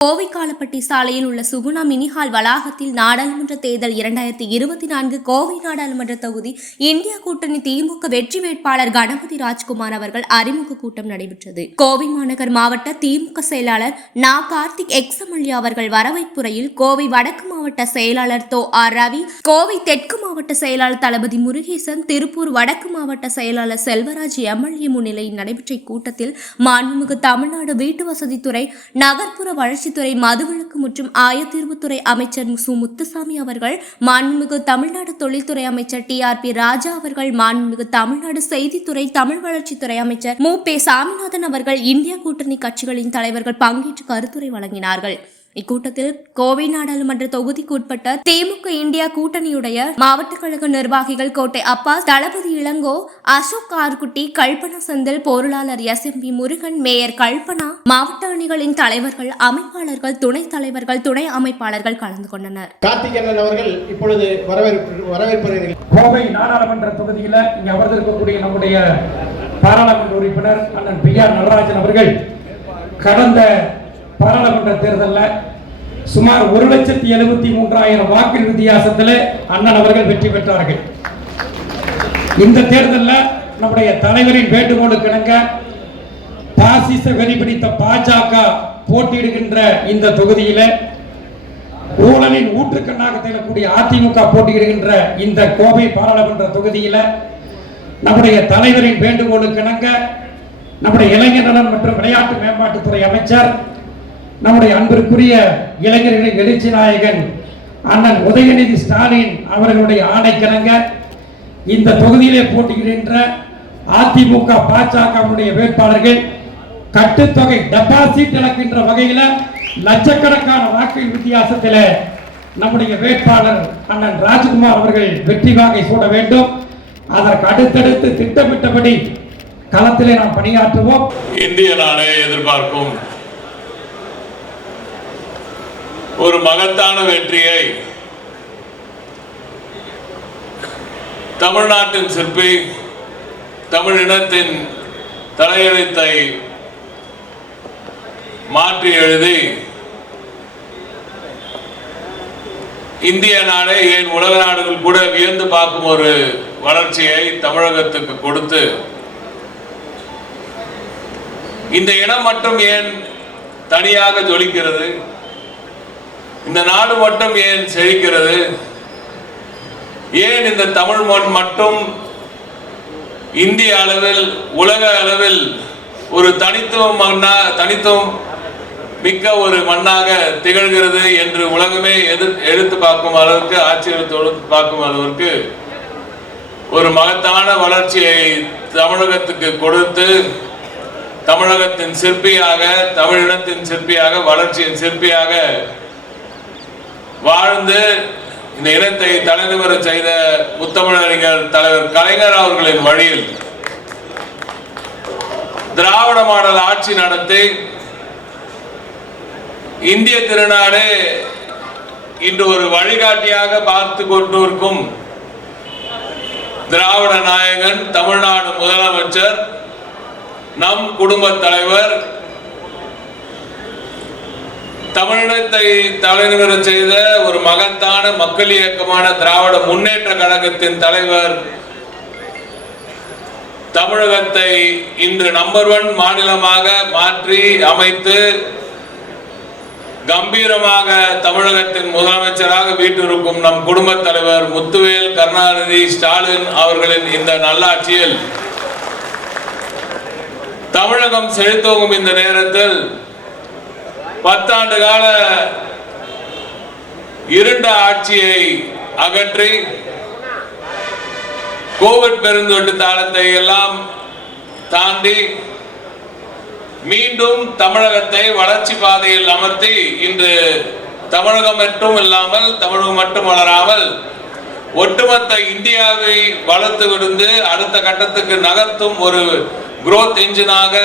கோவை காலப்பட்டி சாலையில் உள்ள சுகுணா மினிஹால் வளாகத்தில் நாடாளுமன்ற தேர்தல் இரண்டாயிரத்தி இருபத்தி நான்கு கோவை நாடாளுமன்ற தொகுதி இந்தியா கூட்டணி திமுக வெற்றி வேட்பாளர் கணபதி ராஜ்குமார் அவர்கள் அறிமுக கூட்டம் நடைபெற்றது. கோவை மாநகர் மாவட்ட திமுக செயலாளர் நா. கார்த்திக் எக்ஸமல்லி அவர்கள் வரவேற்புரையில் கோவை வடக்கு மாவட்ட செயலாளர் தோ. ஆர். ரவி கோவை தெற்கு மாவட்ட செயலாளர் தளபதி முருகேசன் திருப்பூர் வடக்கு மாவட்ட செயலாளர் செல்வராஜ் எம்எல்ஏ முன்னிலையில் நடைபெற்ற இக்கூட்டத்தில் மாண்புமிகு தமிழ்நாடு வீட்டு வசதித்துறை நகர்ப்புற வளர்ச்சித்துறை மதுவிலக்கு மற்றும் ஆயத்தீர்வுத்துறை அமைச்சர் சு. முத்துசாமி அவர்கள் மாண்புமிகு தமிழ்நாடு தொழில்துறை அமைச்சர் டி. ஆர். பி. ராஜா அவர்கள் மாண்புமிகு தமிழ்நாடு செய்தித்துறை தமிழ் வளர்ச்சித்துறை அமைச்சர் மு. பே. சாமிநாதன் அவர்கள் இந்திய கூட்டணி கட்சிகளின் தலைவர்கள் பங்கேற்று கருத்துரை வழங்கினார்கள். இக்கூட்டத்தில் கோவை நாடாளுமன்ற தொகுதிக்கு உட்பட்ட திமுக இந்தியா கூட்டணியுடைய மாவட்ட கழக நிர்வாகிகள் கோட்டை அப்பாஸ் தளபதி இளங்கோ அசோக் கார்குட்டி கல்பனா செந்தில் பொருளாளர் S. M. P. Murugan mayor Kalpana மாவட்ட அணிகளின் தலைவர்கள் அமைப்பாளர்கள் துணைத் தலைவர்கள் துணை அமைப்பாளர்கள் கலந்து கொண்டனர். கார்த்திகேயன் அவர்கள் இப்பொழுது வரவேற்பு கோவை நாடாளுமன்ற தொகுதியில இங்க அமர்ந்திருக்கக்கூடிய நம்முடைய பாராளுமன்ற உறுப்பினர் அண்ணன் பி. ஆர். நடராஜன் அவர்கள் கடந்த பாராளுமன்ற தேர்தலில் சுமார் ஒரு லட்சத்தி எழுபத்தி மூன்றாயிரம் வாக்கு வித்தியாசத்தில் அண்ணன் அவர்கள் வெற்றி பெற்றார்கள். இந்த தேர்தலில் நம்முடைய தலைவரின் வேண்டுகோளுக்கு இணங்க பாசிச வெறி பிடித்த பாஜக போட்டியிடுகின்ற இந்த தொகுதியில ஊழலின் ஊற்றுக்கண்ணாக திகழக்கூடிய அதிமுக போட்டியிடுகின்ற இந்த கோவை பாராளுமன்ற தொகுதியில நம்முடைய தலைவரின் வேண்டுகோளுக்கு இணங்க நம்முடைய இளைஞர் நலன் மற்றும் விளையாட்டு மேம்பாட்டுத்துறை அமைச்சர் நம்முடைய அன்பிற்குரிய இளைஞர்களின் எழுச்சி நாயகன் அண்ணன் உதயநிதி ஸ்டாலின் அவர்களுடைய ஆணைக்கிணங்க இந்த தொகுதியிலே போட்டியிடுகின்ற அதிமுக பாஜகவுடைய வேட்பாளர்கள் கட்டுத்தொகை டெபாசிட் இழக்கின்ற வகையில் லட்சக்கணக்கான வாக்கு வித்தியாசத்தில் நம்முடைய வேட்பாளர் அண்ணன் ராஜ்குமார் அவர்கள் வெற்றி வாகை சூட வேண்டும். அதற்கு அடுத்தடுத்து திட்டமிட்டபடி களத்திலே நாம் பணியாற்றுவோம். இந்திய நாளே எதிர்பார்க்கும் ஒரு மகத்தான வெற்றியை தமிழ்நாட்டின் சிற்பி தமிழினத்தின் தலையெழுத்தை மாற்றி எழுதி இந்திய நாடே ஏன் உலக நாடுகள் கூட வியந்து பார்க்கும் ஒரு வளர்ச்சியை தமிழகத்துக்கு கொடுத்து இந்த இனம் மட்டும் ஏன் தனியாக ஜொலிக்கிறது? இந்த நாடு மட்டும் ஏன் செழிக்கிறது? ஏன் இந்த தமிழ் மண் மட்டும் இந்திய அளவில் உலக அளவில் ஒரு தனித்துவம் மண்ணா தனித்துவம் மிக்க ஒரு மண்ணாக திகழ்கிறது என்று உலகமே எதிர் எடுத்து பார்க்கும் அளவுக்கு ஆச்சரியத்தோடு பார்க்கும் அளவிற்கு ஒரு மகத்தான வளர்ச்சியை தமிழகத்துக்கு கொடுத்து தமிழகத்தின் சிற்பியாக தமிழினத்தின் சிற்பியாக வளர்ச்சியின் சிற்பியாக வாழ்ந்து இந்த இனத்தை தலைநிவர செய்த முத்தமிழறிஞர் தலைவர் கலைஞர் அவர்களின் வழியில் திராவிட மாடல் ஆட்சி நடத்தி இந்திய திருநாடு இன்று ஒரு வழிகாட்டியாக பார்த்து கொண்டிருக்கும் திராவிட நாயகன் தமிழ்நாடு முதலமைச்சர் நம் குடும்ப தலைவர் தமிழினத்தை தலைநிவர செய்த ஒரு மகத்தான மக்கள் இயக்கமான திராவிட முன்னேற்ற கழகத்தின் தலைவர் தமிழகத்தை இன்று நம்பர் ஒன் மாநிலமாக மாற்றி அமைத்து கம்பீரமாக தமிழகத்தின் முதலமைச்சராக வீட்டிருக்கும் நம் குடும்பத் தலைவர் முத்துவேல் கருணாநிதி ஸ்டாலின் அவர்களின் இந்த நல்லாட்சியில் தமிழகம் செழித்தோங்கும் இந்த நேரத்தில் பத்தாண்டு கால இருண்ட ஆட்சியை அகற்றி கோவிட் பெருந்தொட்டு தாளத்தை எல்லாம் தாண்டி மீண்டும் தமிழகத்தை வளர்ச்சி பாதையில் அமர்த்தி இன்று தமிழகம் மட்டும் இல்லாமல் தமிழகம் மட்டும் வளராமல் ஒட்டுமொத்த இந்தியாவை வளர்த்து விடுந்து அடுத்த கட்டத்துக்கு நகர்த்தும் ஒரு குரோத் என்ஜினாக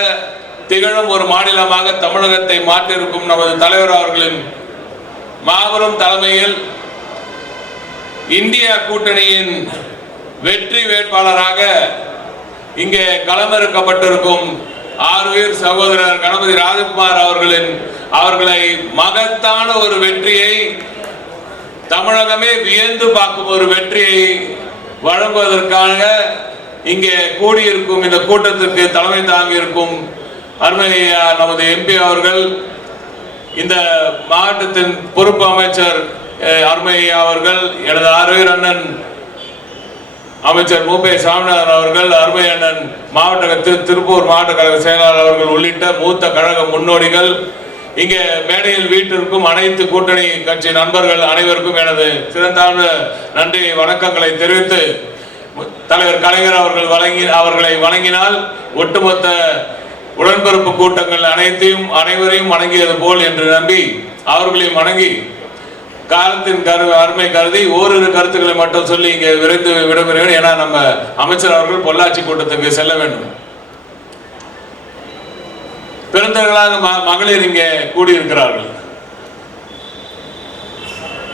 திகழும் ஒரு மாநிலமாக தமிழகத்தை மாற்றிருக்கும் நமது தலைவர் அவர்களின் மாபெரும் தலைமையில் இந்திய கூட்டணியின் வெற்றி வேட்பாளராக இங்கே களமிறக்கப்பட்டிருக்கும் ஆறுவீர் சகோதரர் கணபதி ராஜகுமார் அவர்களின் அவர்களை மகத்தான ஒரு வெற்றியை தமிழகமே வியந்து பார்க்கும் ஒரு வெற்றியை வழங்குவதற்காக இங்கே கூடியிருக்கும் இந்த கூட்டத்திற்கு தலைமை தாங்கியிருக்கும் அருமை நமது எம்பி அவர்கள் இந்த மாவட்டத்தின் பொறுப்பு அமைச்சர் அருமையா அவர்கள் எனது ஆறுயிர் அண்ணன் அமைச்சர் மூபே சாமிநாதன் அவர்கள் அருமை அண்ணன் மாவட்ட திருப்பூர் மாவட்ட கழக செயலாளர் அவர்கள் உள்ளிட்ட மூத்த கழக முன்னோடிகள் இங்கே மேடையில் வீட்டிற்கும் அனைத்து கூட்டணி கட்சி நண்பர்கள் அனைவருக்கும் எனது சிறந்தாழ்ந்த நன்றி வணக்கங்களை தெரிவித்து தலைவர் கலைஞர் அவர்கள் வழங்கி அவர்களை வணங்கினால் ஒட்டுமொத்த உடன்பிறப்பு கூட்டங்கள் அனைத்தையும் அனைவரையும் வணங்கியது போல் என்று நம்பி அவர்களையும் வணங்கி காலத்தின் கரு அருமை கருதி ஓரிரு கருத்துக்களை மட்டும் சொல்லி இங்கே விரைந்து விடைபெறுகிறேன். ஏன்னா நம்ம அமைச்சர் அவர்கள் பொள்ளாச்சி கூட்டத்துக்கு செல்ல வேண்டும். பெருந்தர்களாக ம- மகளிர் இங்கே கூடியிருக்கிறார்கள்.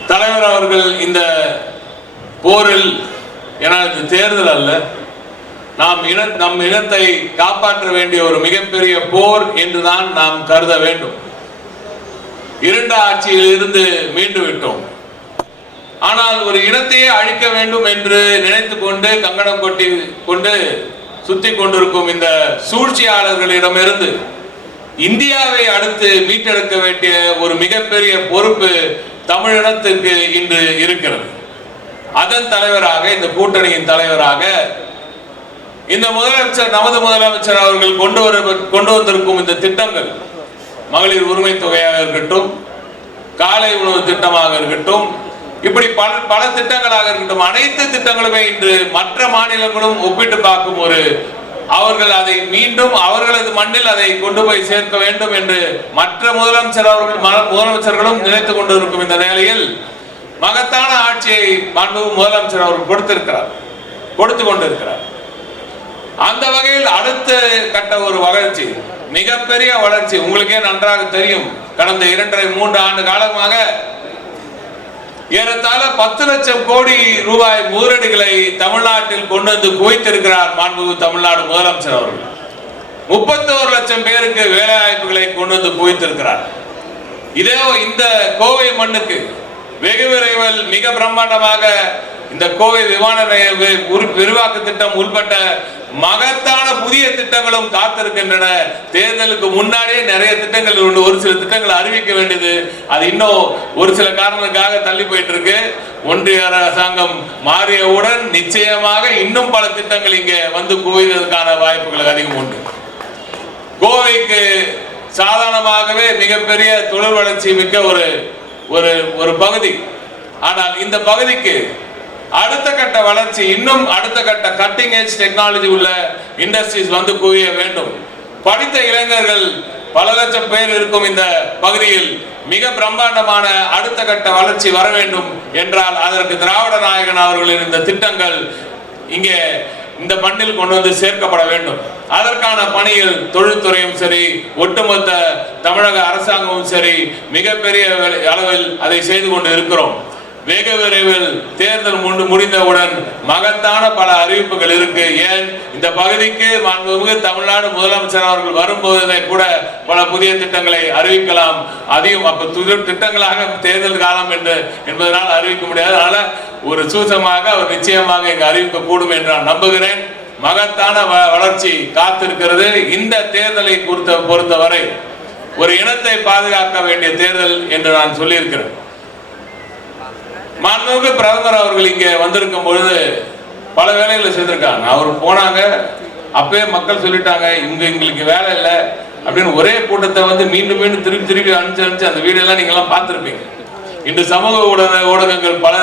தலைவர் அவர்கள் இந்த போரில் ஏன்னா இது தேர்தல் அல்ல நாம் இன நம் இனத்தை காப்பாற்ற வேண்டிய ஒரு மிகப்பெரிய போர் என்றுதான் நாம் கருத வேண்டும். இரண்டு ஆட்சியில் இருந்து மீண்டு விட்டோம். ஆனால் ஒரு இனத்தையே அழிக்க வேண்டும் என்று நினைத்து கொண்டு கங்கணம் கொட்டி கொண்டு சுத்தி கொண்டிருக்கும் இந்த சூழ்ச்சியாளர்களிடமிருந்து இந்தியாவை அடுத்து மீட்டெடுக்க வேண்டிய ஒரு மிகப்பெரிய பொறுப்பு தமிழினத்திற்கு இன்று இருக்கிறது. அதன் தலைவராக இந்த கூட்டணியின் தலைவராக இந்த முதலமைச்சர் நமது முதலமைச்சர் அவர்கள் கொண்டு வர கொண்டு வந்திருக்கும் இந்த திட்டங்கள் மகளிர் உரிமை தொகையாக இருக்கட்டும் காலை உணவு திட்டமாக இருக்கட்டும் இப்படி பல பல திட்டங்களாக இருக்கட்டும் அனைத்து திட்டங்களுமே இன்று மற்ற மாநிலங்களும் ஒப்பிட்டு பார்க்கும் ஒரு அவர்கள் அதை மீண்டும் அவர்களது மண்ணில் அதை கொண்டு போய் சேர்க்க வேண்டும் என்று மற்ற முதலமைச்சர் அவர்கள் முதலமைச்சர்களும் நினைத்துக் கொண்டிருக்கும் இந்த நிலையில் மகத்தான ஆட்சியை மாண்பு முதலமைச்சர் அவர்கள் கொடுத்திருக்கிறார் கொடுத்து கொண்டிருக்கிறார். அந்த வகையில் அடுத்த கட்ட ஒரு வளர்ச்சி மிகப்பெரிய வளர்ச்சி உங்களுக்கே நன்றாக தெரியும். கடந்த இரண்டரை மூன்று ஆண்டு காலமாக ஏறத்தாழ பத்து லட்சம் கோடி ரூபாய் முதலீடுகளை தமிழ்நாட்டில் கொண்டு வந்து குவித்திருக்கிறார் மாண்புமிகு தமிழ்நாடு முதலமைச்சர் அவர்கள். முப்பத்தோரு லட்சம் பேருக்கு வேலை வாய்ப்புகளை கொண்டு வந்து குவித்திருக்கிறார். இதே இந்த கோவை மண்ணுக்கு வெகு விரைவில் மிக பிரம்மாண்டமாக இந்த கோவை விமான உரு- விரிவாக்க திட்டம் உள்பட்ட மகத்தான புதிய திட்டங்களும் காத்திருக்கின்றன. தேர்தலுக்கு முன்னாடியே நிறைய திட்டங்கள் உண்டு. ஒரு சில திட்டங்கள் அறிவிக்க வேண்டியது. அது இன்னும் ஒரு சில காரணங்களுக்காக தள்ளி போயிட்டு இருக்கு ஒன்றிய அரசாங்கம் மாறியவுடன் நிச்சயமாக இன்னும் பல திட்டங்கள் இங்கே வந்து குவிவதற்கான வாய்ப்புகள் அதிகம் உண்டு. கோவைக்கு சாதாரணமாகவே மிகப்பெரிய தொழில் வளர்ச்சி மிக்க ஒரு ஒரு ஒரு பகுதி. ஆனால் இந்த பகுதிக்கு அடுத்த கட்ட வளர்ச்சி இன்னும் அடுத்த கட்ட கட்டிங் ஏஜ் டெக்னாலஜி உள்ள இண்டஸ்ட்ரீஸ் வந்து குவிய வேண்டும். படித்த இளைஞர்கள் பல லட்சம் பேர் இருக்கும் இந்த பகுதியில் மிக பிரம்மாண்டமான அடுத்த கட்ட வளர்ச்சி வர வேண்டும் என்றால் அதற்கு திராவிட நாயகன் அவர்களின் இந்த திட்டங்கள் இங்கே இந்த மண்ணில் கொண்டு வந்து சேர்க்கப்பட வேண்டும். அதற்கான பணியில் தொழில்துறையும் சரி ஒட்டுமொத்த தமிழக அரசாங்கமும் சரி மிகப்பெரிய அளவில் அதை செய்து கொண்டு இருக்கிறோம். வெகு விரைவில் தேர்தல் முன் முடிந்தவுடன் மகத்தான பல அறிவிப்புகள் இருக்கு. ஏன்? இந்த பகுதிக்கு மாண்புமிகு தமிழ்நாடு முதலமைச்சர் அவர்கள் வரும்போதே கூட பல புதிய திட்டங்களை அறிவிக்கலாம். அதையும் அப்ப திட்டங்களாக தேர்தல் காலம் என்று என்பதனால் அறிவிக்க முடியாது. அதனால ஒரு சூசமாக அவர் நிச்சயமாக இங்கு அறிவிக்க கூடும் என்று நான் நம்புகிறேன். மகத்தான வ- வளர்ச்சி காத்திருக்கிறது. இந்த தேர்தலை பொறுத்த பொறுத்தவரை ஒரு இனத்தை பாதுகாக்க வேண்டிய தேர்தல் என்று நான் சொல்லியிருக்கிறேன். மாண்புமிகு பிரதமர் அவர்கள் இங்கே வந்திருக்கும் பொழுது பல வேலைகளை செய்திருக்காங்க. அவர் போனாங்க. அப்பவே மக்கள் சொல்லிட்டாங்க இங்க எங்களுக்கு வேலை இல்லை. அப்படின்னு ஒரே கூட்டத்தை வந்து மீண்டும் மீண்டும் திருப்பி திருப்பி அனுப்பிச்சு அனுப்பிச்சு அந்த வீடெல்லாம் எல்லாம் நீங்க எல்லாம் இன்று சமூக ஊடக ஊடகங்கள் பல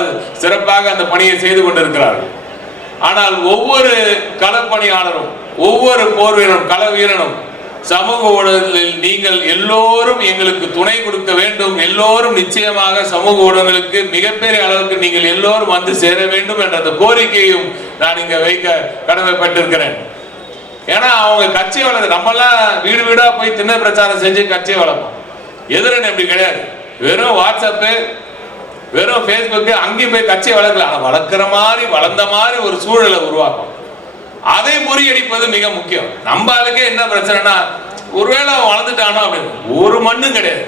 சிறப்பாக அந்த பணியை செய்து கொண்டிருக்கிறார்கள். ஆனால் ஒவ்வொரு களப்பணியாளரும் ஒவ்வொரு போர் வீரனும் கள வீரனும் சமூக ஊடகங்களில் நீங்கள் எல்லோரும் எங்களுக்கு துணை கொடுக்க வேண்டும். எல்லோரும் நிச்சயமாக சமூக ஊடகங்களுக்கு மிகப்பெரிய அளவுக்கு நீங்கள் எல்லோரும் வந்து சேர வேண்டும் என்ற அந்த கோரிக்கையும் நான் இங்க வைக்க கடமைப்பட்டிருக்கிறேன். ஏன்னா அவங்க கட்சி வளர்ந்து நம்மெல்லாம் வீடு வீடா போய் திண்ண பிரச்சாரம் செஞ்சு கட்சியை வளர்ப்போம். எதிரன் அப்படி கிடையாது. வெறும் வாட்ஸ்அப்பு வெறும் ஃபேஸ்புக்கு அங்கேயும் போய் கட்சியை வளர்க்கல. ஆனால் வளர்க்குற மாதிரி வளர்ந்த மாதிரி ஒரு சூழலை உருவாக்கும். அதை முறியடிப்பது மிக முக்கியம். நம்ம ஆளுக்கே என்ன பிரச்சனைனா ஒருவேளை அவன் வளர்ந்துட்டானோ அப்படின்னு. ஒரு மண்ணும் கிடையாது.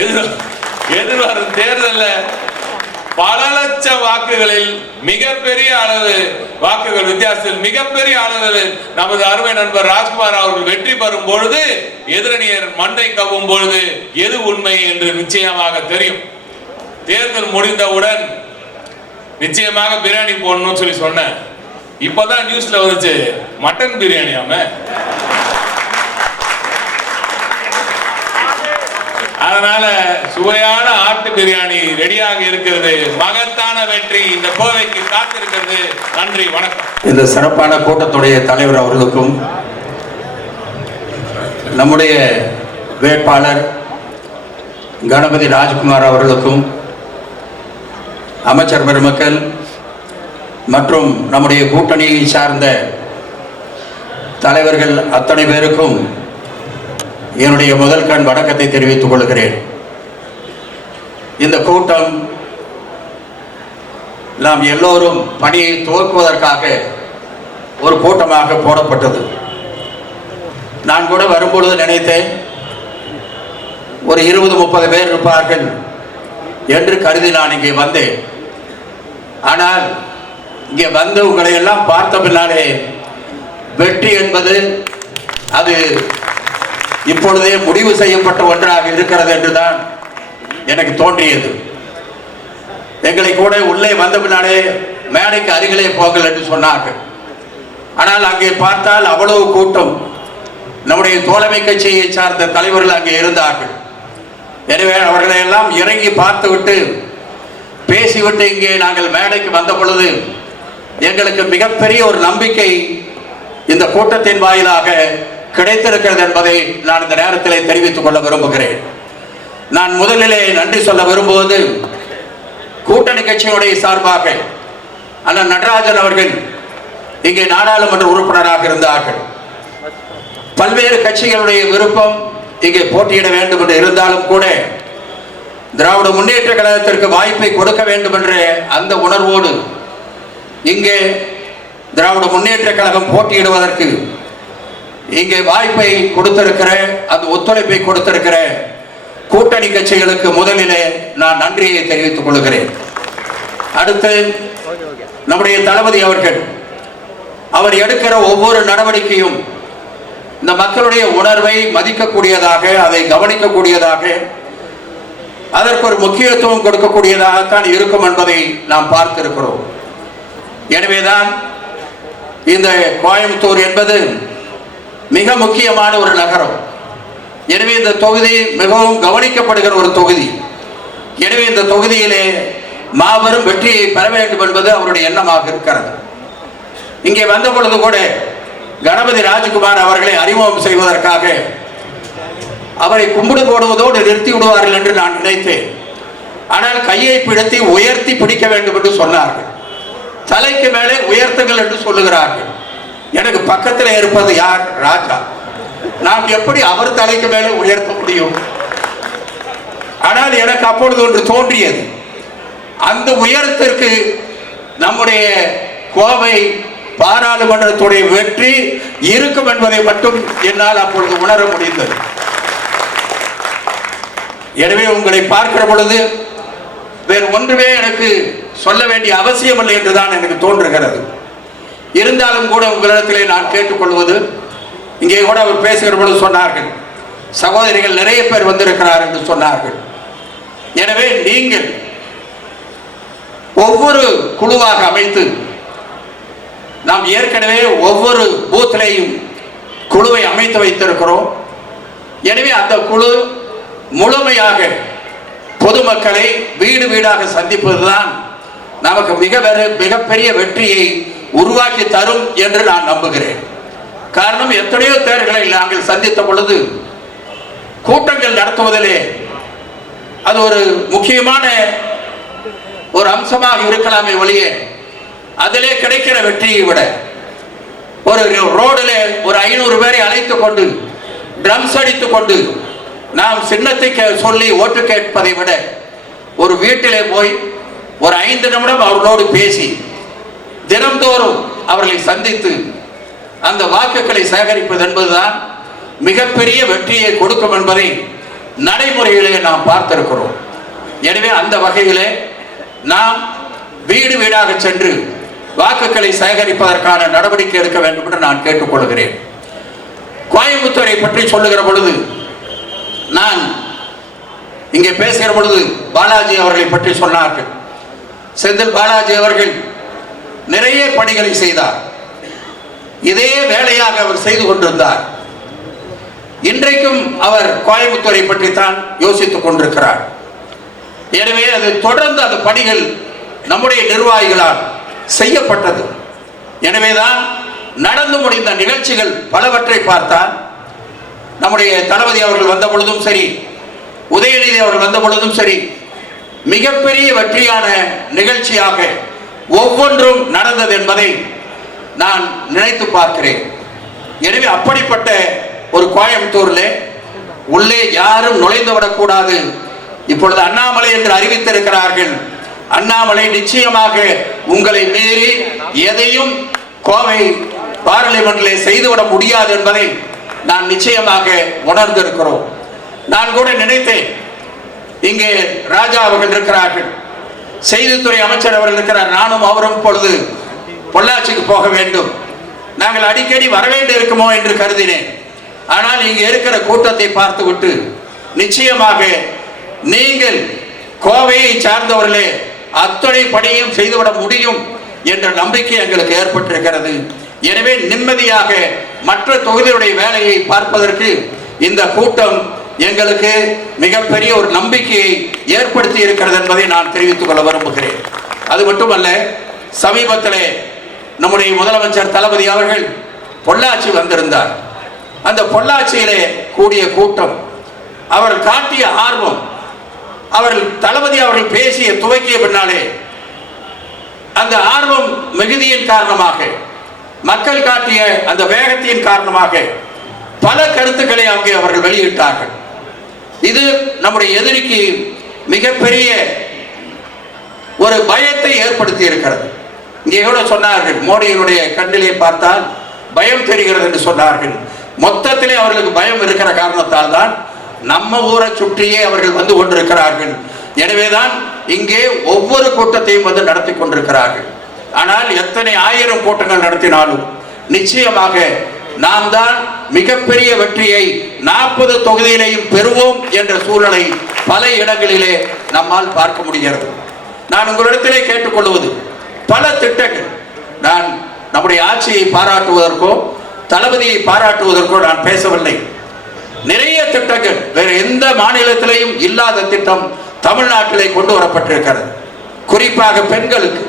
எதிர் எதிர்வரும் தேர்தலில் பல லட்சம் வாக்குகளில் மிகப்பெரிய அளவு வாக்குகள் வித்தியாசத்தில் மிகப்பெரிய அளவில் நமது அருமை நண்பர் ராஜ்குமார் அவர்கள் வெற்றி பெறும் பொழுது எதிரணியர் மண்டை கவ்வும் பொழுது எது உண்மை என்று நிச்சயமாக தெரியும். தேர்தல் முடிந்தவுடன் நிச்சயமாக பிரியாணி போடணும்னு சொல்லி சொன்னேன். இப்பதான் நியூஸ்ல வந்துச்சு மட்டன் பிரியாணியாம அதனால சுவையான ஆட்டு பிரியாணி ரெடியாக இருக்கிறது. மகத்தான வெற்றி இந்த கோவைக்கு காத்திருக்கிறது. நன்றி வணக்கம். இந்த சிறப்பான கூட்டத்துடைய தலைவர் அவர்களுக்கும் நம்முடைய வேட்பாளர் கணபதி ராஜ்குமார் அவர்களுக்கும் அமைச்சர் பெருமக்கள் மற்றும் நம்முடைய கூட்டணியை சார்ந்த தலைவர்கள் அத்தனை பேருக்கும் என்னுடைய முதல் கண் வணக்கத்தை தெரிவித்துக் கொள்கிறேன். இந்த கூட்டம் நாம் எல்லோரும் பணியை துவக்குவதற்காக ஒரு கூட்டமாக போடப்பட்டது. நான் கூட வரும்பொழுது நினைத்தேன் ஒரு இருபது முப்பது பேர் இருப்பார்கள் என்று கருதி நான் இங்கே வந்தேன். ஆனால் இங்கே வந்தவங்களை எல்லாம் பார்த்த பின்னாலே வெற்றி என்பது அது இப்பொழுதே முடிவு செய்யப்பட்ட ஒன்றாக இருக்கிறது என்றுதான் எனக்கு தோன்றியது. எங்களை கூட உள்ளே வந்த பின்னாலே மேடைக்கு அருகிலே போங்கள் என்று சொன்னார்கள். ஆனால் அங்கே பார்த்தால் அவ்வளவு கூட்டம் நம்முடைய தோழமை கட்சியை சார்ந்த தலைவர்கள் அங்கே இருந்தார்கள். எனவே அவர்களை எல்லாம் இறங்கி பார்த்துவிட்டு பேசிவிட்டு இங்கே நாங்கள் மேடைக்கு வந்த பொழுது எங்களுக்கு மிகப்பெரிய ஒரு நம்பிக்கை இந்த கூட்டத்தின் வாயிலாக கிடைத்திருக்கிறது என்பதை நான் இந்த நேரத்திலே தெரிவித்துக் கொள்ள விரும்புகிறேன். நான் முதலிலே நன்றி சொல்ல விரும்புவது கூட்டணி கட்சியினுடைய சார்பாக அண்ணன் நடராஜன் அவர்கள் இங்கே நாடாளுமன்ற உறுப்பினராக இருந்தார்கள். பல்வேறு கட்சிகளுடைய விருப்பம் இங்கே போட்டியிட வேண்டும் என்று இருந்தாலும் கூட திராவிட முன்னேற்ற கழகத்திற்கு வாய்ப்பை கொடுக்க வேண்டும் என்ற அந்த உணர்வோடு இங்கே திராவிட முன்னேற்ற கழகம் போட்டியிடுவதற்கு இங்கே வாய்ப்பை கொடுத்திருக்கிற அந்த ஒத்துழைப்பை கொடுத்திருக்கிற கூட்டணி கட்சிகளுக்கு முதலிலே நான் நன்றியை தெரிவித்துக் கொள்கிறேன். அடுத்து நம்முடைய தளபதி அவர்கள் அவர் எடுக்கிற ஒவ்வொரு நடவடிக்கையும் இந்த மக்களுடைய உணர்வை மதிக்கக்கூடியதாக அதை கவனிக்கக்கூடியதாக அதற்கு ஒரு முக்கியத்துவம் கொடுக்கக்கூடியதாகத்தான் இருக்கும் என்பதை நாம் பார்த்திருக்கிறோம். எனவேதான் இந்த கோயம்புத்தூர் என்பது மிக முக்கியமான ஒரு நகரம். எனவே இந்த தொகுதி மிகவும் கவனிக்கப்படுகிற ஒரு தொகுதி. எனவே இந்த தொகுதியிலே மாபெரும் வெற்றியை பெற வேண்டும் என்பது அவருடைய எண்ணமாக இருக்கிறது. இங்கே வந்த பொழுது கூட கணபதி ராஜகுமார் அவர்களை அறிமுகம் செய்வதற்காக அவரை கும்பிடு போடுவதோடு நிறுத்தி விடுவார்கள் என்று நான் நினைத்தேன். ஆனால் கையை பிடித்து உயர்த்தி பிடிக்க வேண்டும் என்று சொன்னார்கள். தலைக்கு மேலே உயர்த்துங்கள் என்று சொல்லுகிறார்கள். எனக்கு பக்கத்தில் இருப்பது யார்? ராஜா. நாம் எப்படி அவர் தலைக்கு மேலே உயர்த்த முடியும்? ஆனால் எனக்கு அப்பொழுது ஒன்று தோன்றியது. அந்த உயரத்திற்கு நம்முடைய கோவை பாராளுமன்றத்துடைய வெற்றி இருக்கும் என்பதை மட்டும் என்னால் அப்பொழுது உணர முடிந்தது. எனவே உங்களை பார்க்கிற பொழுது வேறு ஒன்றுமே எனக்கு சொல்ல வேண்டிய அவசியம் இல்லை என்றுதான் எனக்கு தோன்றுகிறது. இருந்தாலும் கூட உங்களிடத்திலே நான் கேட்டுக்கொள்வது இங்கே கூட அவர் பேசுகிற பொழுது சொன்னார்கள் சகோதரிகள் நிறைய பேர் வந்திருக்கிறார் என்று சொன்னார்கள். எனவே நீங்கள் ஒவ்வொரு குழுவாக அமைத்து நாம் ஏற்கனவே ஒவ்வொரு பூத்திலையும் குழுவை அமைத்து வைத்திருக்கிறோம். எனவே அந்த குழு முழுமையாக பொதுமக்களை வீடு வீடாக சந்திப்பதுதான் நமக்கு மிக மிகப்பெரிய வெற்றியை உருவாக்கி தரும் என்று நான் நம்புகிறேன். காரணம் எத்தனையோ தேர்தல்களை நாங்கள் சந்தித்த பொழுது கூட்டங்கள் நடத்துவதிலே அது ஒரு முக்கியமான ஒரு அம்சமாக இருக்கலாமே ஒழிய அதிலே கிடைக்கிற வெற்றியை விட ஒரு ரோடில் ஒரு ஐநூறு பேரை அழைத்து கொண்டு ட்ரம்ஸ் அடித்து கொண்டு நாம் சின்னத்தை கே- சொல்லி ஓட்டு கேட்பதை விட ஒரு வீட்டிலே போய் ஒரு ஐந்து நிமிடம் அவர்களோடு பேசி தினம்தோறும் அவர்களை சந்தித்து அந்த வாக்குகளை சேகரிப்பது என்பதுதான் மிகப்பெரிய வெற்றியை கொடுக்கும் என்பதை நடைமுறையிலே நாம் பார்த்திருக்கிறோம். எனவே அந்த வகையிலே நாம் வீடு வீடாக சென்று வாக்குகளை சேகரிப்பதற்கான நடவடிக்கை எடுக்க வேண்டும் என்று நான் கேட்டுக்கொள்கிறேன். கோயம்புத்தூரை பற்றி சொல்லுகிற பொழுது நான் இங்கே பேசுகிற பொழுது பாலாஜி அவர்களை பற்றி சொன்னார்கள். செந்தில் பாலாஜி அவர்கள் நிறைய பணிகளை செய்தார். இதே வேலையாக அவர் செய்து கொண்டிருந்தார். இன்றைக்கும் அவர் கோயம்புத்தூரை பற்றித்தான் யோசித்துக் கொண்டிருக்கிறார். எனவே அது தொடர்ந்து அந்த பணிகள் நம்முடைய நிர்வாகிகளால் செய்யப்பட்டது. எனவேதான் நடந்து முடிந்த நிகழ்ச்சிகள் பலவற்றை பார்த்தால் நம்முடைய தளபதி அவர்கள் வந்த பொழுதும் சரி உதயநிதி அவர்கள் வந்த பொழுதும் சரி மிகப்பெரிய வெற்றியான நிகழ்ச்சியாக ஒவ்வொன்றும் நடந்தது என்பதை நான் நினைத்து பார்க்கிறேன். எனவே அப்படிப்பட்ட ஒரு கோயம்புத்தூர்ல உள்ளே யாரும் நுழைந்து விடக்கூடாது. இப்பொழுது அண்ணாமலை என்று அறிவித்திருக்கிறார்கள். அண்ணாமலை நிச்சயமாக உங்களை மீறி எதையும் கோவை பார்லிமெண்ட்ல செய்துவிட முடியாது என்பதை நான் நிச்சயமாக உணர்ந்திருக்கிறோம். நான் கூட நினைத்தேன். இங்கே ராஜா அவர்கள் இருக்கிறார்கள். செய்தித்துறை அமைச்சர் அவர்கள் இருக்கிறார். நானும் அவரும் பொழுது பொள்ளாச்சிக்கு போக வேண்டும். நாங்கள் அடிக்கடி வரவேண்டி இருக்குமோ என்று கருதினேன். ஆனால் இங்கே இருக்கிற கூட்டத்தை பார்த்துவிட்டு நிச்சயமாக நீங்கள் கோவையை சார்ந்தவர்களே அத்தனை பணியும் செய்துவிட முடியும் என்ற நம்பிக்கை எங்களுக்கு ஏற்பட்டிருக்கிறது. எனவே நிம்மதியாக மற்ற தொகுதியுடைய வேலையை பார்ப்பதற்கு இந்த கூட்டம் எங்களுக்கு மிகப்பெரிய ஒரு நம்பிக்கையை ஏற்படுத்தி இருக்கிறது என்பதை நான் தெரிவித்துக் கொள்ள விரும்புகிறேன். அது மட்டுமல்ல சமீபத்திலே நம்முடைய முதலமைச்சர் தளபதி அவர்கள் பொள்ளாச்சி வந்திருந்தார். அந்த பொள்ளாச்சியிலே கூடிய கூட்டம். அவர் காட்டிய ஆர்வம் அவர்கள் தளபதி அவர்கள் பேசிய துவக்கிய பின்னாலே அந்த ஆர்வம் மிகுதியின் காரணமாக மக்கள் காட்டிய அந்த வேகத்தின் காரணமாக பல கருத்துக்களை அங்கே அவர்கள் வெளியிட்டார்கள். இது நம்முடைய எதிரிக்கு மிகப்பெரிய ஒரு பயத்தை ஏற்படுத்தி இருக்கிறது இங்கே கூட சொன்னார்கள்? மோடியினுடைய கண்ணிலே பார்த்தால் பயம் தெரிகிறது என்று சொன்னார்கள். மொத்தத்திலே அவர்களுக்கு பயம் இருக்கிற காரணத்தால் தான் நம்ம ஊரை சுற்றியே அவர்கள் வந்து கொண்டிருக்கிறார்கள். எனவேதான் இங்கே ஒவ்வொரு கூட்டத்தையும் வந்து நடத்தி கொண்டிருக்கிறார்கள். ஆனால் எத்தனை ஆயிரம் கூட்டங்கள் நடத்தினாலும் நிச்சயமாக நாம் தான் மிகப்பெரிய வெற்றியை நாற்பது தொகுதியிலையும் பெறுவோம் என்ற சூழலை பல இடங்களிலே நம்மால் பார்க்க முடிகிறது. நான் உங்களிடத்திலே கேட்டுக்கொள்வது பல திட்டங்கள். நான் நம்முடைய ஆட்சியை பாராட்டுவதற்கோ தளபதியை பாராட்டுவதற்கோ நான் பேசவில்லை. நிறைய திட்டங்கள் வேற எந்த மாநிலத்திலையும் இல்லாத திட்டம் தமிழ்நாட்டிலே கொண்டு வரப்பட்டிருக்கிறது. குறிப்பாக பெண்களுக்கு.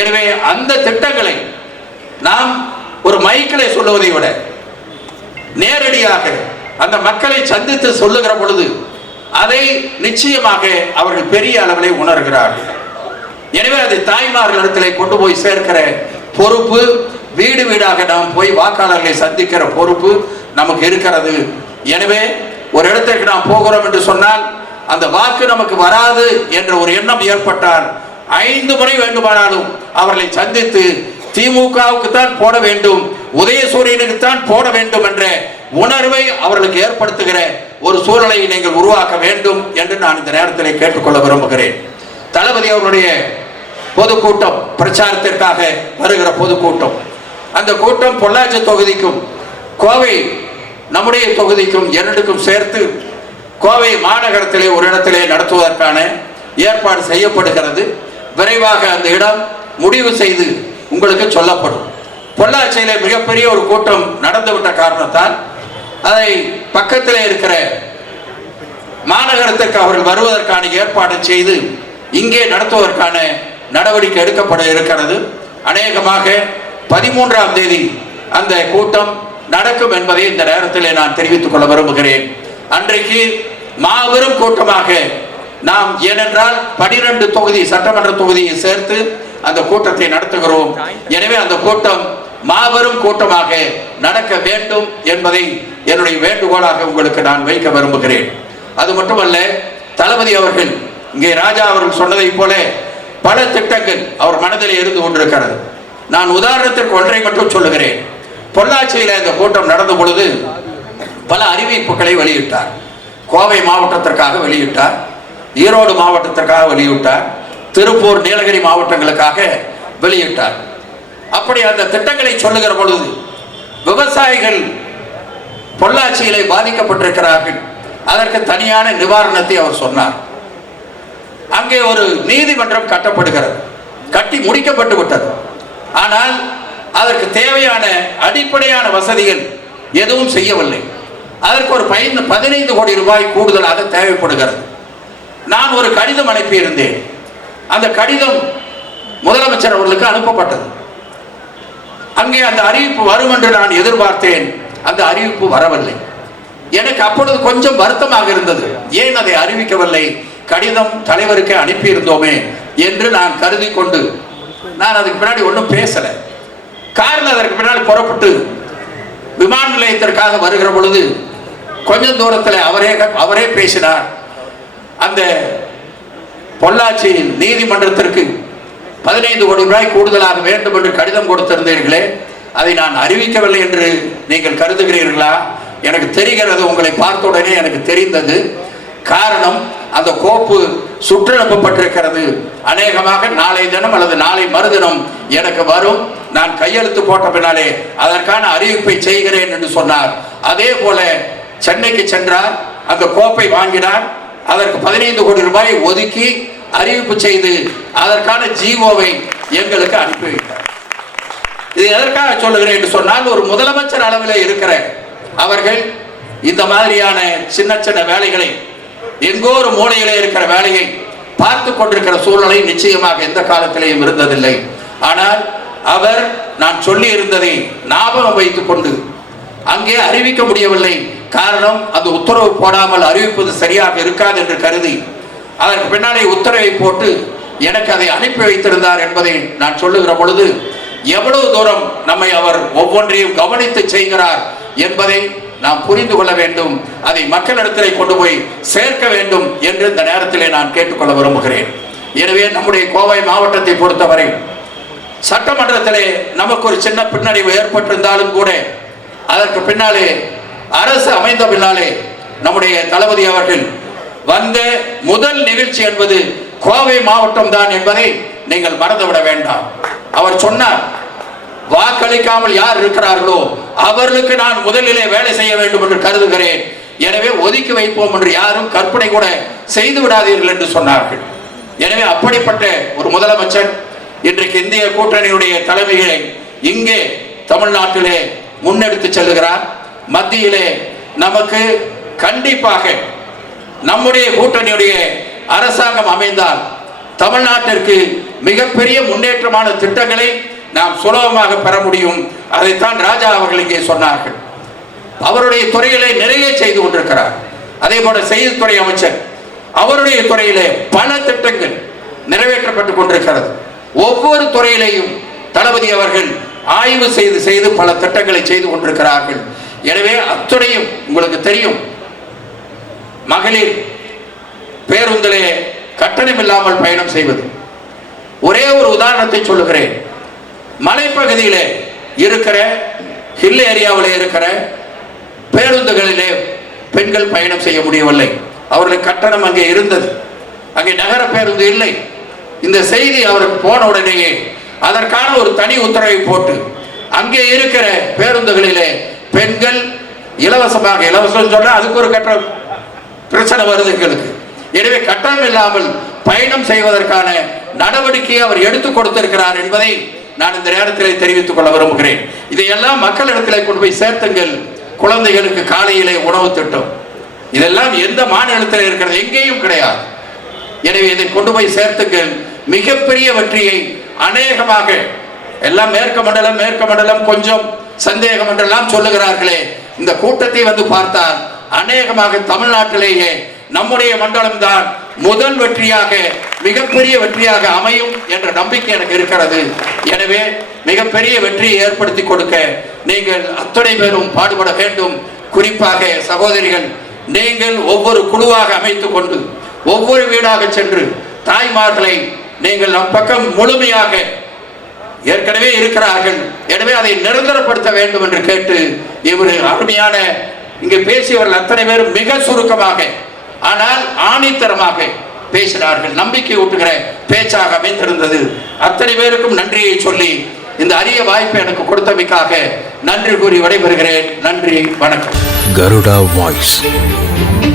எனவே அந்த திட்டங்களை நாம் ஒரு மைக்கிலே சொல்லுவதை விட நேரடியாக அந்த மக்களை சந்தித்து சொல்லுகிற பொழுது அதை நிச்சயமாக அவர்கள் பெரிய அளவிலே உணர்கிறார்கள். எனவே அது தாய்மார்களிடத்திலே கொண்டு போய் சேர்க்கிற பொறுப்பு வீடு வீடாக நாம் போய் வாக்காளர்களை சந்திக்கிற பொறுப்பு நமக்கு இருக்கிறது. எனவே ஒரு இடத்திற்கு நாம் போகிறோம் என்று சொன்னால் அந்த வாக்கு நமக்கு வராது என்ற ஒரு எண்ணம் ஏற்பட்டால் ஐந்து முறை வேண்டுமானாலும் அவர்களை சந்தித்து திமுகவுக்கு தான் போட வேண்டும் உதயசூரியனுக்கு தான் போட வேண்டும் என்ற உணர்வை அவர்களுக்கு ஏற்படுத்துகிற ஒரு சூழலை நீங்கள் உருவாக்க வேண்டும் என்று நான் இந்த நேரத்தில் கேட்டுக்கொள்ள விரும்புகிறேன். தளபதி அவருடைய பொதுக்கூட்டம் பிரச்சாரத்திற்காக வருகிற பொதுக்கூட்டம். அந்த கூட்டம் பொள்ளாச்சி தொகுதிக்கும் கோவை நம்முடைய தொகுதிக்கும் இரண்டுக்கும் சேர்த்து கோவை மாநகரத்திலே ஒரு இடத்திலே நடத்துவதற்கான ஏற்பாடு செய்யப்படுகிறது. விரைவாக அந்த இடம் முடிவு செய்து உங்களுக்கு சொல்லப்படும். பொள்ளாச்சியில் மிகப்பெரிய ஒரு கூட்டம் நடந்துவிட்ட காரணத்தால் அதை பக்கத்தில் இருக்கிற மாநகரத்திற்கு அவர்கள் வருவதற்கான ஏற்பாடு செய்து இங்கே நடத்துவதற்கான நடவடிக்கை எடுக்கப்பட இருக்கிறது. அநேகமாக பதிமூன்றாம் தேதி அந்த கூட்டம் நடக்கும் என்பதை இந்த நேரத்தில் நான் தெரிவித்துக் கொள்ள விரும்புகிறேன். அன்றைக்கு மாபெரும் கூட்டமாக நாம் ஏனென்றால் பனிரெண்டு தொகுதி சட்டமன்ற தொகுதியை சேர்த்து அந்த கூட்டத்தை நடத்துகிறோம். எனவே அந்த கூட்டம் மாபெரும் கூட்டமாக நடக்க வேண்டும் என்பதை என்னுடைய வேண்டுகோளாக உங்களுக்கு நான் வைக்க விரும்புகிறேன். அது மட்டுமல்ல தளபதி அவர்கள் இங்கே ராஜா அவர்கள் சொன்னதைப் போல பல திட்டங்கள் அவர் மனதில் இருந்து கொண்டிருக்கிறது. நான் உதாரணத்திற்கு ஒன்றை மட்டும் சொல்லுகிறேன். பொள்ளாச்சியில் இந்த கூட்டம் நடந்த பொழுது பல அறிவிப்புகளை வெளியிட்டார். கோவை மாவட்டத்திற்காக வெளியிட்டார். ஈரோடு மாவட்டத்திற்காக வெளியிட்டார். திருப்பூர் நீலகிரி மாவட்டங்களுக்காக வெளியிட்டார். அப்படி அந்த திட்டங்களை சொல்லுகிற பொழுது விவசாயிகள் பொள்ளாச்சியிலே பாதிக்கப்பட்டிருக்கிறார்கள். அதற்கு தனியான நிவாரணத்தை அவர் சொன்னார். அங்கே ஒரு நீதிமன்றம் கட்டப்படுகிறது. கட்டி முடிக்கப்பட்டு விட்டது. ஆனால் அதற்கு தேவையான அடிப்படையான வசதிகள் எதுவும் செய்யவில்லை. அதற்கு ஒரு பதினைந்து கோடி ரூபாய் கூடுதலாக தேவைப்படுகிறது. நான் ஒரு கடிதம் அனுப்பியிருந்தேன். அந்த கடிதம் முதலமைச்சர் அவர்களுக்கு அனுப்பப்பட்டது. அங்கே அந்த அறிவிப்பு வரும் என்று நான் எதிர்பார்த்தேன். அந்த அறிவிப்பு வரவில்லை. எனக்கு அப்பொழுது கொஞ்சம் வருத்தமாக இருந்தது. ஏன் அதை அறிவிக்கவில்லை? கடிதம் தலைவருக்கு அனுப்பியிருந்தோமே என்று நான் கருதி கொண்டு நான் அதுக்கு பின்னாடி ஒன்றும் பேசலை. காரில் அதற்கு பின்னாடி புறப்பட்டு விமான நிலையத்திற்காக வருகிற பொழுது கொஞ்சம் தூரத்தில் அவரே அவரே பேசினார். அந்த பொள்ளாச்சி நீதிமன்றத்திற்கு பதினைந்து கோடி ரூபாய் கூடுதலாக வேண்டும் என்று கடிதம் கொடுத்திருந்தீர்களே அதை நான் அறிவிக்கவில்லை என்று நீங்கள் கருதுகிறீர்களா? எனக்கு தெரிகிறது உங்களை பார்த்த உடனே எனக்கு தெரிந்தது. காரணம் அந்த கோப்பு சுற்றனுப்பப்பட்டிருக்கிறது அநேகமாக நாளை தினம் அல்லது நாளை மறுதினம் எனக்கு வரும். நான் கையெழுத்து போட்ட பின்னாலே அதற்கான அறிவிப்பை செய்கிறேன் என்று சொன்னார். அதே போல சென்னைக்கு சென்றார் அந்த கோப்பை வாங்கினார். அதற்கு பதினைந்து கோடி ரூபாய் ஒதுக்கி அறிவிப்பு செய்து அதற்கான ஜீவோவை எங்களுக்கு அனுப்பி வைத்தார். இது எதற்காக சொல்லுகிறேன் என்று சொன்னால் ஒரு முதலமைச்சர் அளவில் இருக்கிற அவர்கள் இந்த மாதிரியான சின்ன சின்ன வேலைகளை எங்கோ ஒரு மூலையிலே இருக்கிற வேலையை பார்த்து கொண்டிருக்கிற சூழ்நிலை நிச்சயமாக எந்த காலத்திலேயும் இருந்ததில்லை. ஆனால் அவர் நான் சொல்லி இருந்ததை ஞாபகம் வைத்துக் கொண்டு அங்கே அறிவிக்க முடியவில்லை. காரணம் அந்த உத்தரவு போடாமல் அறிவிப்பது சரியாக இருக்காது என்று கருதி அதற்கு பின்னாலே உத்தரவை போட்டு எனக்கு அதை அனுப்பி வைத்திருந்தார் என்பதை நான் சொல்லுகிற பொழுது எவ்வளவு தூரம் நம்மை அவர் ஒவ்வொன்றையும் கவனித்து செய்கிறார் என்பதை நாம் புரிந்து கொள்ள வேண்டும் அதை மக்களிடத்திலே கொண்டு போய் சேர்க்க வேண்டும் என்று இந்த நேரத்திலே நான் கேட்டுக்கொள்ள விரும்புகிறேன். எனவே நம்முடைய கோவை மாவட்டத்தை பொறுத்தவரை சட்டமன்றத்திலே நமக்கு ஒரு சின்ன பின்னடைவு ஏற்பட்டிருந்தாலும் கூட அதற்கு பின்னாலே அரசு அமைந்த பின்னாலே நம்முடைய தளபதி அவர்கள் வந்த முதல் நிகழ்ச்சி என்பது கோவை மாவட்டம் தான் என்பதை நீங்கள் மறந்துவிட வேண்டாம். அவர் சொன்னார் வாக்களிக்காமல் யார் இருக்கிறார்களோ அவர்களுக்கு நான் முதலிலே வேலை செய்ய வேண்டும் என்று கருதுகிறேன். எனவே ஒதுக்கி வைப்போம் என்று யாரும் கற்பனை கூட செய்து விடாதீர்கள் என்று சொன்னார்கள். எனவே அப்படிப்பட்ட ஒரு முதலமைச்சர் இன்றைக்கு இந்திய கூட்டணியுடைய தலைமையை இங்கே தமிழ்நாட்டிலே முன்னெடுத்து செல்லுகிறார். மத்தியிலே நமக்கு கண்டிப்பாக நம்முடைய கூட்டணியுடைய அரசாங்கம் அமைந்தால் தமிழ்நாட்டிற்கு மிகப்பெரிய முன்னேற்றமான திட்டங்களை நாம் சுலபமாக பெற முடியும். அதைத்தான் ராஜா அவர்கள் இங்கே சொன்னார்கள். அவருடைய துறையிலே நிறைய செய்து கொண்டிருக்கிறார். அதே போல செய்தித்துறை அமைச்சர் அவருடைய துறையிலே பல திட்டங்கள் நிறைவேற்றப்பட்டுக் கொண்டிருக்கிறது. ஒவ்வொரு துறையிலேயும் தளபதி அவர்கள் ஆய்வு செய்து செய்து பல திட்டங்களை செய்து கொண்டிருக்கிறார்கள். எனவே அத்துறையும் உங்களுக்கு தெரியும். மகளிர் பேருந்திலே கட்டணம் இல்லாமல் பயணம் செய்வது. ஒரே ஒரு உதாரணத்தை சொல்லுகிறேன். மலைப்பகுதியிலே இருக்கிற ஹில் ஏரியாவில் இருக்கிற பேருந்துகளிலே பெண்கள் பயணம் செய்ய முடியவில்லை. அவர்களுக்கு கட்டணம் அங்கே இருந்தது. அங்கே நகர பேருந்து இல்லை. இந்த செய்தி அவருக்கு போன உடனேயே அதற்கான ஒரு தனி உத்தரவை போட்டு அங்கே இருக்கிற பேருந்துகளிலே பெண்கள் இலவசமாக இலவசம் சொன்னால் அதுக்கு ஒரு கட்டணம் பிரச்சனை வருது எங்களுக்கு. எனவே கட்டணம் இல்லாமல் பயணம் செய்வதற்கான நடவடிக்கையை அவர் எடுத்துக் கொடுத்திருக்கிறார் என்பதை நான் இந்த நேரத்தில் தெரிவித்துக் கொள்ள விரும்புகிறேன். இதையெல்லாம் மக்களிடத்தில் கொண்டு போய் சேர்த்துங்கள். குழந்தைகளுக்கு காலையிலே உணவு திட்டம். இதெல்லாம் எந்த மாநிலத்தில் இருக்கிறது? எங்கேயும் கிடையாது. எனவே இதை கொண்டு போய் சேர்த்துங்கள். மிகப்பெரிய வெற்றியை அநேகமாக எல்லாம் மேற்கு மண்டலம் மேற்கு மண்டலம் கொஞ்சம் சந்தேகம் என்றெல்லாம் சொல்லுகிறார்களே. இந்த கூட்டத்தை வந்து பார்த்தால் அநேகமாக தமிழ்நாட்டிலேயே நம்முடைய மண்டலம் தான் முதல் வெற்றியாக மிகப்பெரிய வெற்றியாக அமையும் என்ற நம்பிக்கை எனக்கு இருக்கிறது. எனவே மிகப்பெரிய வெற்றியை ஏற்படுத்தி கொடுக்க நீங்கள் அத்தனை பேரும் பாடுபட வேண்டும். குறிப்பாக சகோதரிகள் நீங்கள் ஒவ்வொரு குழுவாக அமைத்துக் கொண்டு ஒவ்வொரு வீடாக சென்று தாய்மார்களை நீங்கள் நம் பக்கம் முழுமையாக ஏற்கனவே இருக்கிறார்கள். எனவே அதை நிரந்தரப்படுத்த வேண்டும் என்று கேட்டு இவர் அருமையான இங்கு பேசியவர்கள் அத்தனை பேரும் மிக சுருக்கமாக ஆனால் ஆணித்தரமாக பேசினார்கள். நம்பிக்கை ஊட்டுகிற பேச்சாக அமைந்திருந்தது. அத்தனை பேருக்கும் நன்றியை சொல்லி இந்த அரிய வாய்ப்பை எனக்கு கொடுத்தமைக்காக நன்றி கூறி விடைபெறுகிறேன். நன்றி வணக்கம். கருடா வாய்ஸ்.